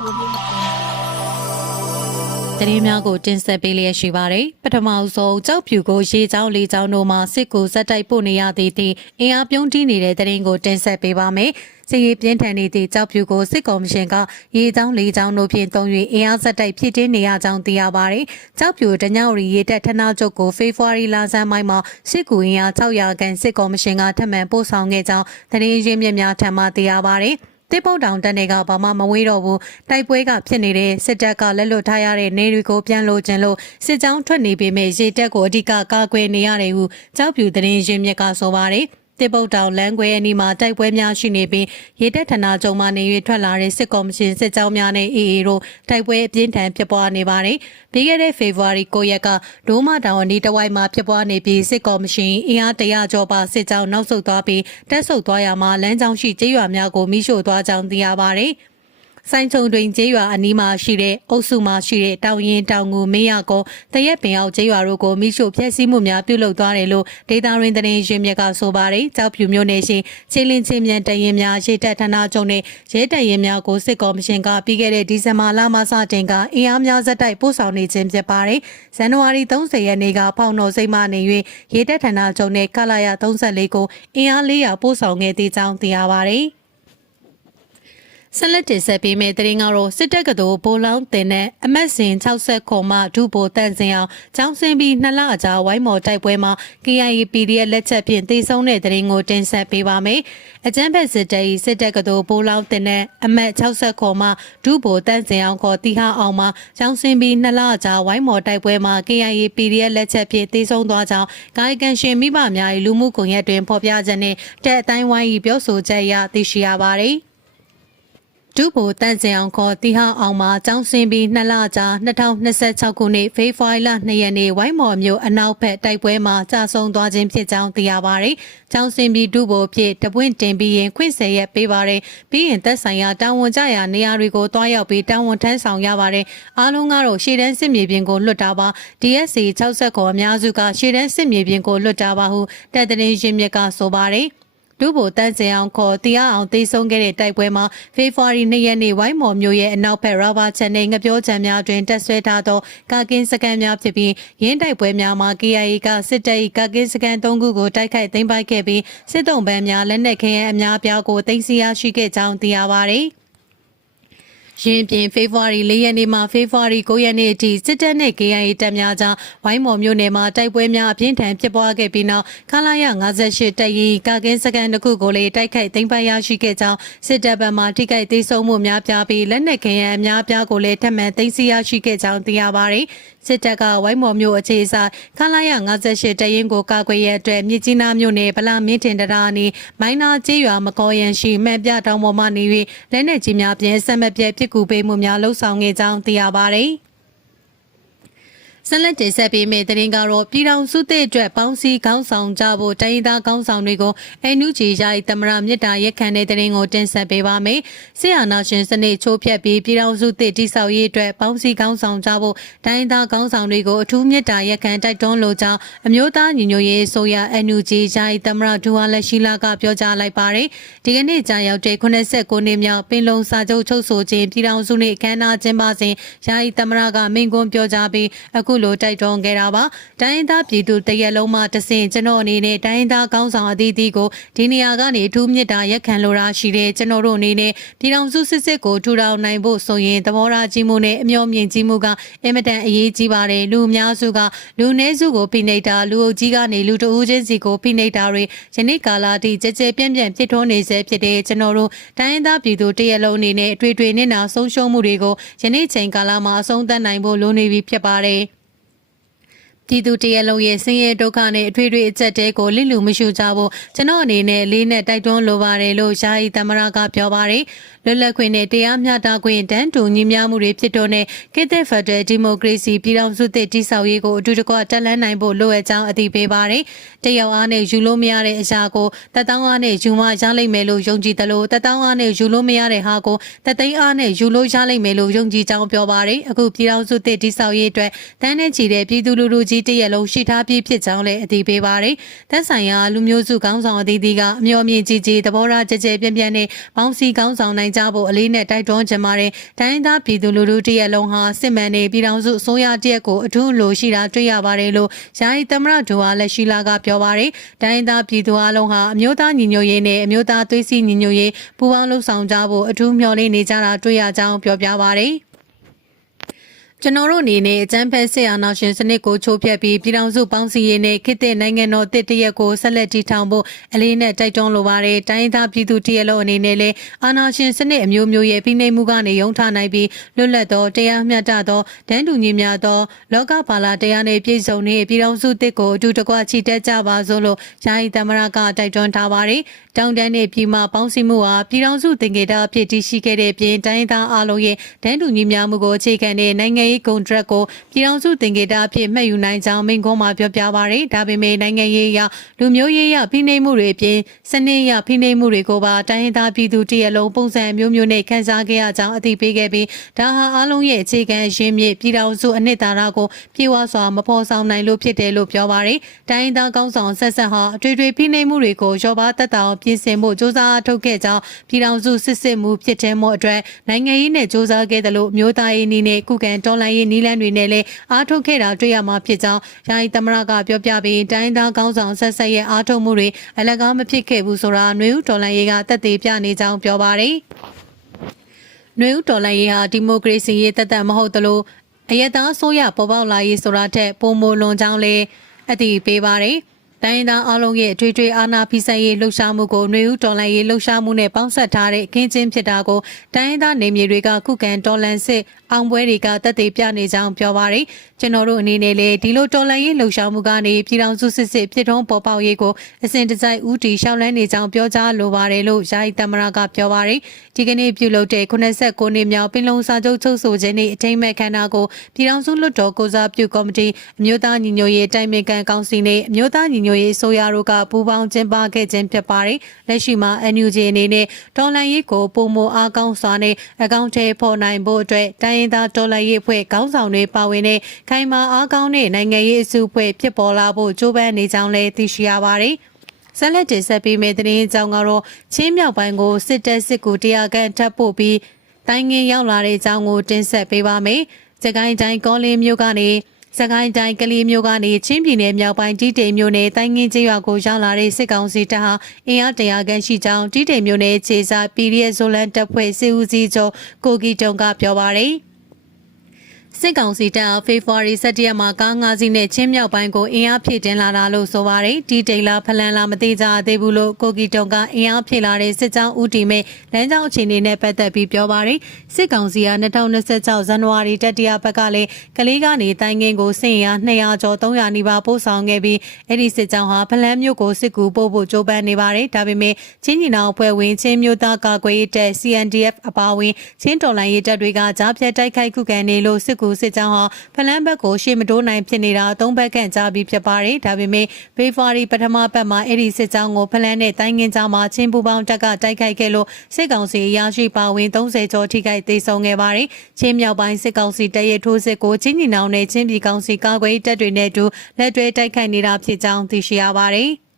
တရင်များကိုတင်ဆက်ပေးလျက်ရှိပါတယ်ပထမဆုံးကြောက်ဖြူကိုရေချောင်းလေးချောင်းတို့မှာစစ်ကိုဇက်တိုက်ပို့နေရသည်သည့်အင်အားပြုံးတီးနေတဲ့တရင်ကိုတင်ဆက်ပေးပါမယ်စစ်ရေးပြင်းထန်နေသည့်ကြောက်ဖြူကိုစစ်ကော်မရှင်ကရေချောင်းလေးချောင်းတို့ဖြင့်သုံး၍အင်အားဇက်တိုက်ဖြစ်တင်းနေရကြောင်းသိရပါတယ်ကြောက်ဖြူတညောင်ရီရေတပ်ဌာနချုပ်ကိုဖေဖော်ဝါရီလဆန်းပိုင်းမှာစစ်ကူအင်အား600ခန့်စစ်ကော်မရှင်ကထပ်မံပို့ဆောင်ခဲ့ကြောင်းတရင်ရင်းမြစ်များထံမှသိရပါတယ်တစ်ပုတ်တောင်တက်နေကဘာမှမဝေးတော့ဘူးတိုက်ပွဲကဖြစ်နေတဲ့စစ်တပ်ကလက်လွတ်ထားရတဲ့နေတွေကိုပြန်လို့ကျင်လို့စစ်ကြောင်းထွက်နေပေမဲ့ရေတပ်ကိုအဓိကကာကွယ်နေရတယ်ဟုကြောက်ဖြူသတင်းရင်းမြစ်ကဆိုပါတယ်တစ်ပုတ်တောင်လမ်းခွဲအနီးမှာတိုက်ပွဲများရှိနေပြီးရေတပ်ဌာနချုပ်မှနေ၍ထွက်လာတဲ့စစ်ကော်မရှင်စစ်ကြောင်းများနဲ့အေအေတို့တိုက်ပွဲအပြင်းထန်ဖြစ်ပွားနေပါတယ်။ပြီးခဲ့တဲ့ဖေဖော်ဝါရီ9ရက်ကဒိုးမတောင်အနီးတစ်ဝိုက်မှာဖြစ်ပွားနေပြီးစစ်ကော်မရှင်အင်အား100ကျော်ပါစစ်ကြောင်းနောက်ဆုတ်သွားပြီးတက်ဆုတ်သွားရမှာလမ်းကြောင်းရှိကျေးရွာများကိုမိရှို့သွားကြောင်းသိရပါတယ်။ဆိုင်ချုံတွင်ကျေးရွာအနီးမှာရှိတဲ့အုပ်စုမှာရှိတဲ့တောင်ရင်တောင်ငူမင်းရကုန်းတရက်ပင်အောင်ကျေးရွာတို့ကိုမိရှို့ဖျက်ဆီးမှုများပြုလုပ်သွားတယ်လို့ဒေတာရင်းသတင်းရင်းမြစ်ကဆိုပါတယ်။ကြောက်ဖြူမြို့နယ်ရှိချင်းလင်းချင်းမြန်တရင်များရေတပ်ဌာနချုပ်နဲ့ရဲတပ်ရင်များကိုစစ်ကော်မရှင်ကပြီးခဲ့တဲ့ဒီဇင်ဘာလမှစတင်ကအင်အားများဇက်တိုက်ပို့ဆောင်နေခြင်းဖြစ်ပါတယ်။ဇန်နဝါရီ30ရက်နေ့ကဖောင်တော်စိတ်မှနေ၍ရေတပ်ဌာနချုပ်နဲ့ကလာရ34ကိုအင်အား400ပို့ဆောင်ခဲ့တဲ့အကြောင်းသိရပါတယ်။ဆက်လက်တင်ဆက်ပေးမယ့်တရင်ကတော့စစ်တပ်ကတော်ဘိုးလောင်းတင်တဲ့အမတ်စဉ်60ခုမှဒုဗိုလ်တန့်စင်အောင်ကျောင်းဆင်းပြီး2လအကြာဝိုင်းမော်တိုက်ပွဲမှာ KIA PDF လက်ချက်ဖြင့်တေဆုံးတဲ့တရင်ကိုတင်ဆက်ပေးပါမယ်။အကြမ်းဖက်စစ်တပ်ကတော်ဘိုးလောင်းတင်တဲ့အမတ်60ခုမှဒုဗိုလ်တန့်စင်အောင်ခေါ်တီဟာအောင်မှာကျောင်းဆင်းပြီး2လအကြာဝိုင်းမော်တိုက်ပွဲမှာ KIA PDF လက်ချက်ဖြင့်တေဆုံးသွားကြောင်းကာယကံရှင်မိဘများ၏လူမှုကွန်ရက်တွင်ဖော်ပြချက်နှင့်တပ်အတိုင်းဝိုင်း၏ပြောဆိုချက်အရသိရှိရပါသည်။ဒုဗိုလ်တန့်စင်အောင်ခေါ်တီဟာအောင်မှာကျောင်းဆင်းပြီး2လကြာ2026ခုနှစ်ဖေဖော်ဝါရီလ2ရက်နေ့ဝိုင်းမော်မြို့အနောက်ဘက်တိုက်ပွဲမှာကြာဆုံးသွားခြင်းဖြစ်ကြောင်းသိရပါတယ်။ကျောင်းဆင်းပြီးဒုဗိုလ်ဖြစ်တပွင့်တင်ပြီးရင်ခွင့်ဆက်ရက်ပေးပါတယ်။ပြီးရင်သက်ဆိုင်ရာတာဝန်ကျရာနေရာတွေကိုတွားရောက်ပြီးတာဝန်ထမ်းဆောင်ရပါတယ်။အားလုံးကတော့ရှေ့တန်းစစ်မြေပြင်ကိုလွတ်တာပါ။ DSC 60ခေါ်အများစုကရှေ့တန်းစစ်မြေပြင်ကိုလွတ်တာပါဟုတပ်သတင်းရင်းမြစ်ကဆိုပါတယ်။ဒုဗိုလ်တန့်စင်အောင်ခေါ်တီအောင်တေဆုံးခဲ့တဲ့တိုက်ပွဲမှာဖေဖော်ဝါရီ2ရက်နေ့ဝိုင်းမော်မြို့ရဲ့အနောက်ဘက်ရာဘာချန်နဲ့ငပြောချံများတွင်တက်ဆွဲထားသောကာကင်းစကန်များဖြစ်ပြီးရင်းတိုက်ပွဲများမှာ KIA ကစစ်တပ်၏ကာကင်းစကန်3ခုကိုတိုက်ခိုက်သိမ်းပိုက်ခဲ့ပြီးစစ်တုံးပန်းများလက်နက်ခဲယမ်းအများပြားကိုသိမ်းဆည်းရရှိခဲ့ကြောင်းသိရပါသည်။ရင်းပြင်ဖေဖော်ဝါရီ4ရက်နေ့မှဖေဖော်ဝါရီ9ရက်နေ့အထိစစ်တပ်နဲ့ KIA တပ်များကြားဝိုင်းမော်မြို့နယ်မှာတိုက်ပွဲများအပြင်းထန်ဖြစ်ပွားခဲ့ပြီးနောက်ခလာရ58တပ်ရင်းကာကင်းစကန်တစ်ခုကိုလည်းတိုက်ခိုက်သိမ်းပိုက်ရရှိခဲ့ကြောင်းစစ်တပ်ဘက်မှထိခိုက်သိမ်းဆုံးမှုများပြားပြီးလက်နက်ခဲယမ်းအများပြားကိုလည်းထပ်မံသိမ်းဆည်းရရှိခဲ့ကြောင်းသိရပါတယ်။စစ်တပ်ကဝိုင်းမော်မြို့အခြေဆိုင်ခလာရ58တပ်ရင်းကိုကာကွယ်ရတဲ့မြစ်ကြီးနားမြို့နယ်ဗလာမင်းတင်တရာနီမိုင်းနာကျေးရွာမကောရန်ရှိမှန်ပြတောင်ပေါ်မှနေ၍လက်နက်ကြီးများဖြင့်ဆက်မပြတ်ပစ်ကူပေးမှုများလှုပ်ဆောင်ခဲ့ကြောင်းသိရပါတယ်။ဆက်လက်တင်ဆက်ပေးမယ့်သတင်းကတော့ပြည်ထောင်စုသစ်အတွက်ပေါင်းစည်းခေါင်းဆောင်ကြဖို့တိုင်းရင်းသားခေါင်းဆောင်တွေကိုNUGယာယီသမ္မတမြစ်တာရက်ခံတဲ့သတင်းကိုတင်ဆက်ပေးပါမယ်။စစ်အာဏာရှင်စနစ်ချိုးဖျက်ပြီးပြည်ထောင်စုသစ်တည်ဆောက်ရေးအတွက်ပေါင်းစည်းခေါင်းဆောင်ကြဖို့တိုင်းရင်းသားခေါင်းဆောင်တွေကိုအထူးမြစ်တာရက်ခံတိုက်တွန်းလိုကြောင်းအမျိုးသားညီညွတ်ရေးဆိုရ NUGယာယီသမ္မတဒူဝါလက်ရှိလာကပြောကြားလိုက်ပါတယ်။ဒီကနေ့ကြာရောက်တဲ့89နှစ်မြောက်ပင်လုံစာချုပ်ချုပ်ဆိုခြင်းပြည်ထောင်စုနေ့အခမ်းအနားကျင်းပစဉ်ယာယီသမ္မတကမိန့်ခွန်းပြောကြားပြီးအခုလိုတိုက်တွန်းခဲ့တာပါတိုင်းရင်းသားပြည်သူတရက်လုံးမှတဆင့်ကျွန်တော်အနေနဲ့တိုင်းရင်းသားကောင်းဆောင်အသီးသီးကိုဒီနေရာကနေအထူးမြတ်တာရက်ခံလိုတာရှိတဲ့ကျွန်တော်တို့အနေနဲ့ပြည်ထောင်စုစစ်စစ်ကိုထူထောင်နိုင်ဖို့ဆိုရင်သဘောထားကြီးမှုနဲ့အမျှော်မြင်ကြီးမှုကအင်မတန်အရေးကြီးပါတယ်လူအများစုကလူနည်းစုကိုဖိနှိပ်တာလူအုပ်ကြီးကနေလူတဦးချင်းစီကိုဖိနှိပ်တာတွေယနေ့ကာလအထိကြဲကြဲပြန့်ပြန့်ဖြစ်ထွန်းနေစေဖြစ်တဲ့ကျွန်တော်တို့တိုင်းရင်းသားပြည်သူတရက်လုံးအနေနဲ့အထွေထွေနဲ့နာဆုံးရှုံးမှုတွေကိုယနေ့ချိန်ကာလမှာအဆုံးသတ်နိုင်ဖို့လိုနေပြီဖြစ်ပါတယ်ပြည်သူတရက်လုံးရဲ့ဆင်းရဲဒုက္ခနဲ့အထွေထွေအကျက်တဲကိုလိလူမရှုကြဖို့ကျွန်တော်အနေနဲ့လေးနဲ့တိုက်တွန်းလိုပါတယ်လို့ယာယီသမ္မတကပြောပါတယ်လွတ်လပ်ခွင့်နဲ့တရားမျှတခွင့်တန်းတူညီမျှမှုတွေဖြစ်တော့တဲ့ခေတ်သစ်ဖက်ဒရယ်ဒီမိုကရေစီပြည်ထောင်စုသစ်တည်ဆောက်ရေးကိုအတူတကွတက်လှမ်းနိုင်ဖို့လိုအပ်ကြောင်းအသိပေးပါတယ်တယောက်အားနဲ့ယူလို့မရတဲ့အရာကိုတက်တောင်းအားနဲ့ယူမှရလိမ့်မယ်လို့ယုံကြည်တယ်လို့တက်တောင်းအားနဲ့ယူလို့မရတဲ့ဟာကိုတက်သိန်းအားနဲ့ယူလို့ရလိမ့်မယ်လို့ယုံကြည်ကြောင်းပြောပါတယ်အခုပြည်ထောင်စုသစ်တည်ဆောက်ရေးအတွက်တန်းနဲ့ချီတဲ့ပြည်သူလူထုကြီးတရက်လုံးရှိထားပြီးဖြစ်ကြောင်းလည်းအသိပေးပါတယ်သက်ဆိုင်ရာလူမျိုးစုခေါင်းဆောင်အသီးသီးကအမျှော်မြင်ကြီးသဘောထားကြဲကြဲပြန့်ပြန့်နဲ့ပေါင်းစည်းခေါင်းဆောင်နိုင် နိုင်ကြဖို့အလေးနဲ့တိုက်တွန်းချင်ပါတယ်တိုင်းရင်းသားပြည်သူလူထုတရက်လုံးဟာစစ်မှန်တဲ့ပြည်ထောင်စုအစိုးရတရက်ကိုအထူးလိုရှိတာတွေ့ရပါတယ်လို့ယာယီသမ္မတဒူဝါလက်ရှိလာကပြောပါတယ်တိုင်းရင်းသားပြည်သူအလုံးဟာအမျိုးသားညီညွတ်ရေးနဲ့အမျိုးသားသွေးစည်းညီညွတ်ရေးပူးပေါင်းလှုပ်ဆောင်ကြဖို့အထူးမျှော်လင့်နေကြတာတွေ့ရကြောင်းပြောပြပါတယ်ကျွန်တော်တို့အနေနဲ့အကြမ်းဖက်စစ်အာဏာရှင်စနစ်ကိုချိုးဖျက်ပြီးပြည်ထောင်စုပေါင်းစည်းရေးနဲ့ခေတ်သစ်နိုင်ငံတော်တစ်တရက်ကိုဆက်လက်တည်ထောင်ဖို့အလေးနဲ့တိုက်တွန်းလိုပါတယ်။တိုင်းဒေသပြည်သူတရက်လုံးအနေနဲ့လည်းအာဏာရှင်စနစ်အမျိုးမျိုးရဲ့ဖိနှိပ်မှုကနေရုန်းထနိုင်ပြီးလွတ်လပ်သောတရားမျှတသောတန်းတူညီမျှသောလောကပါလာတရားနဲ့ပြည့်စုံတဲ့ပြည်ထောင်စုတစ်ကိုအတူတကွချီတက်ကြပါစို့လို့ယာယီသမ္မတကတိုက်တွန်းထားပါတယ်။တောင်တန်းနဲ့ပြည်မပေါင်းစည်းမှုဟာပြည်ထောင်စုသင်္ကေတအဖြစ်တည်ရှိခဲ့တဲ့ပြင်တိုင်းဒေသအလုံးရဲ့တန်းတူညီမျှမှုကိုအခြေခံတဲ့နိုင်ငံရေးကွန်ထရက်ကိုပြည်ထောင်စုသင်္ကေတအဖြစ်မှတ်ယူနိုင်ကြောင်းမိန့်ခွန်းမှာပြောပြပါရယ်ဒါပေမဲ့နိုင်ငံရေးအရလူမျိုးရေးအရဖိနှိပ်မှုတွေအပြင်စနစ်အရဖိနှိပ်မှုတွေကိုပါတိုင်းရင်းသားပြည်သူတရက်လုံးပုံစံမျိုးမျိုးနဲ့ခန်းစားခဲ့ရကြောင်းအသိပေးခဲ့ပြီးဒါဟာအလုံးရဲ့အခြေခံရင်းမြစ်ပြည်ထောင်စုအနှစ်သာရကိုပြေဝစွာမဖော်ဆောင်နိုင်လို့ဖြစ်တယ်လို့ပြောပါရယ်တိုင်းရင်းသားကောင်းဆောင်ဆက်ဆက်ဟာအထွေထွေဖိနှိပ်မှုတွေကိုရောပါတက်တောင်ပြင်ဆင်ဖို့စ조사ထုတ်ခဲ့ကြောင်းပြည်ထောင်စုစစ်မှုဖြစ်တဲ့မှုအတွက်နိုင်ငံရေးနဲ့စ조사ခဲ့တယ်လို့မျိုးသားရေးနည်းနဲ့ကုကန်တော်လှန်ရေးနည်းလမ်းတွေနဲ့လည်းအားထုတ်ခဲ့တာတွေ့ရမှာဖြစ်ကြောင်းယာယီသမ္မတကပြောပြပြီးတိုင်းသားကောင်းဆောင်ဆက်ဆက်ရဲ့အားထုတ်မှုတွေအလကားမဖြစ်ခဲ့ဘူးဆိုတာຫນွေဦးတော်လှန်ရေးကသက်သေပြနေကြောင်းပြောပါတယ်။ຫນွေဦးတော်လှန်ရေးဟာဒီမိုကရေစီရေးတသက်မဟုတ်သလိုအယက်သားဆိုရပေါ်ပေါက်လာရေးဆိုတာထက်ပုံမလွန်ကြောင်းလည်းအသိပေးပါတယ်။တိုင်းသားအလုံးရဲ့ထွေထွေအာဏာဖီဆန်ရေးလှုပ်ရှားမှုကိုຫນွေဦးတော်လှန်ရေးလှုပ်ရှားမှုနဲ့ပေါင်းစပ်ထားတဲ့ခင်းချင်းဖြစ်တာကိုတိုင်းသားနေမြေတွေကခုခံတော်လှန်စစ်အောင်ပွဲတွေကတက်သေးပြနေကြောင်းပြောပါရယ်ကျွန်တော်တို့အနေနဲ့လည်းဒီလိုတော်လှန်ရေးလှုပ်ရှားမှုကနေပြည်ထောင်စုစစ်ဖြစ်ထွန်းပေါ်ပေါက်ရေးကိုအစဉ်တစိုက်ဦးတည်ရှောက်လန်းနေကြောင်းပြောကြားလိုပါတယ်လို့ယာယီသမ္မတကပြောပါရယ်ဒီကနေ့ပြုလုပ်တဲ့89နှစ်မြောက်ပင်လုံစာချုပ်ချုပ်ဆိုခြင်းနေ့အထိမ်းအမှတ်ခမ်းနားကိုပြည်ထောင်စုလွှတ်တော်ကိုစားပြုကော်မတီအမျိုးသားညီညွတ်ရေးတိုင်ပင်ခံကောင်စီနဲ့အမျိုးသားညီညွတ်ရေးဆိုရတို့ကပူးပေါင်းကျင်းပခဲ့ခြင်းဖြစ်ပါတယ်လက်ရှိမှာ NUG အနေနဲ့တော်လှန်ရေးကိုပုံမအားကောင်းစွာနဲ့အကောင့်ထဲပေါ်နိုင်ဖို့အတွက်တိုင်းရင်းသားတော်လှန်ရေးအဖွဲ့ခေါင်းဆောင်တွေပါဝင်တဲ့ခိုင်မာအားကောင်းတဲ့နိုင်ငံရေးအစုအဖွဲ့ဖြစ်ပေါ်လာဖို့ကြိုးပမ်းနေကြောင်းလည်းသိရှိရပါတယ်ဆက်လက်တင်ဆက်ပေးမယ့်သတင်းအကြောင်းကတော့ချင်းမြောက်ပိုင်းကိုစစ်တပ်စစ်ကူတရားခန့်ထပ်ပို့ပြီးတိုင်းငင်းရောက်လာတဲ့အကြောင်းကိုတင်ဆက်ပေးပါမယ်။စကိုင်းတိုင်းကောလင်းမြို့ကနေစကိုင်းတိုင်းကလေးမျိုးကနေချင်းပြည်နယ်မြောက်ပိုင်းတီးတိမ်မြို့နယ်တိုင်းငင်းကျေးရွာကိုရောက်လာတဲ့စစ်ကောင်စီတပ်ဟာအင်အား100ခန့်ရှိကြောင်းတီးတိမ်မြို့နယ်ခြေစာ PDF ဇိုလန်တပ်ဖွဲ့စစ်ဦးစီးချုပ်ကိုကီတုံကပြောပါရယ်စစ်ကောင်စီတပ်ဖေဖော်ဝါရီ17ရက်မှာကား5စီးနဲ့ချင်းမြောက်ပိုင်းကိုအင်အားဖြည့်တင်လာတာလို့ဆိုပါတယ်။ဒီတိတ်လာဖလန်လာမသိကြသေးဘူးလို့ကိုကီတုံကအင်အားဖြည့်လာတဲ့စစ်ကြောင်းဦးတီမဲ့လမ်းကြောင်းအခြေအနေနဲ့ပတ်သက်ပြီးပြောပါတယ်။စစ်ကောင်စီက2026ဇန်နဝါရီတတိယပတ်ကလည်းကလေးကနေတိုင်းငင်းကိုစင်ရ200ကျော်300နီးပါးပို့ဆောင်ခဲ့ပြီးအဲ့ဒီစစ်ကြောင်းဟာဖလန်မြို့ကိုစစ်ကူပို့ဖို့ကြိုးပမ်းနေပါတယ်။ဒါပေမဲ့ချင်းညီနောင်အဖွဲ့ဝင်ချင်းမျိုးသားကာကွယ်ရေးတပ် CNDF အပါအဝင်ချင်းတော်လှန်ရေးတပ်တွေကကြားဖြတ်တိုက်ခိုက်ခုခံနေလို့စစ်ကူစစ်ကြောင်းဟာဖလန်းဘက်ကိုရှေ့မတိုးနိုင်ဖြစ်နေတာ3ဘက်ခန့်ကြာပြီးဖြစ်ပါတယ်။ဒါပေမဲ့ဖေဖော်ဝါရီပထမပတ်မှာအဲ့ဒီစစ်ကြောင်းကိုဖလန်းနဲ့တိုင်းငင်းကြားမှာချင်းပူပေါင်းတပ်ကတိုက်ခိုက်ခဲ့လို့စစ်ကောင်စီအရာရှိပါဝင်30ကျော်ထိခိုက်ဒေဆုံးခဲ့ပါတယ်။ချင်းမြောက်ပိုင်းစစ်ကောင်စီတပ်ရဲ့ထိုးစစ်ကိုချင်းညီနောင်နဲ့ချင်းပြည်ကောင်စီကာကွယ်တပ်တွေနဲ့အတူလက်တွဲတိုက်ခိုက်နေတာဖြစ်ကြောင်းသိရှိရပါတယ်။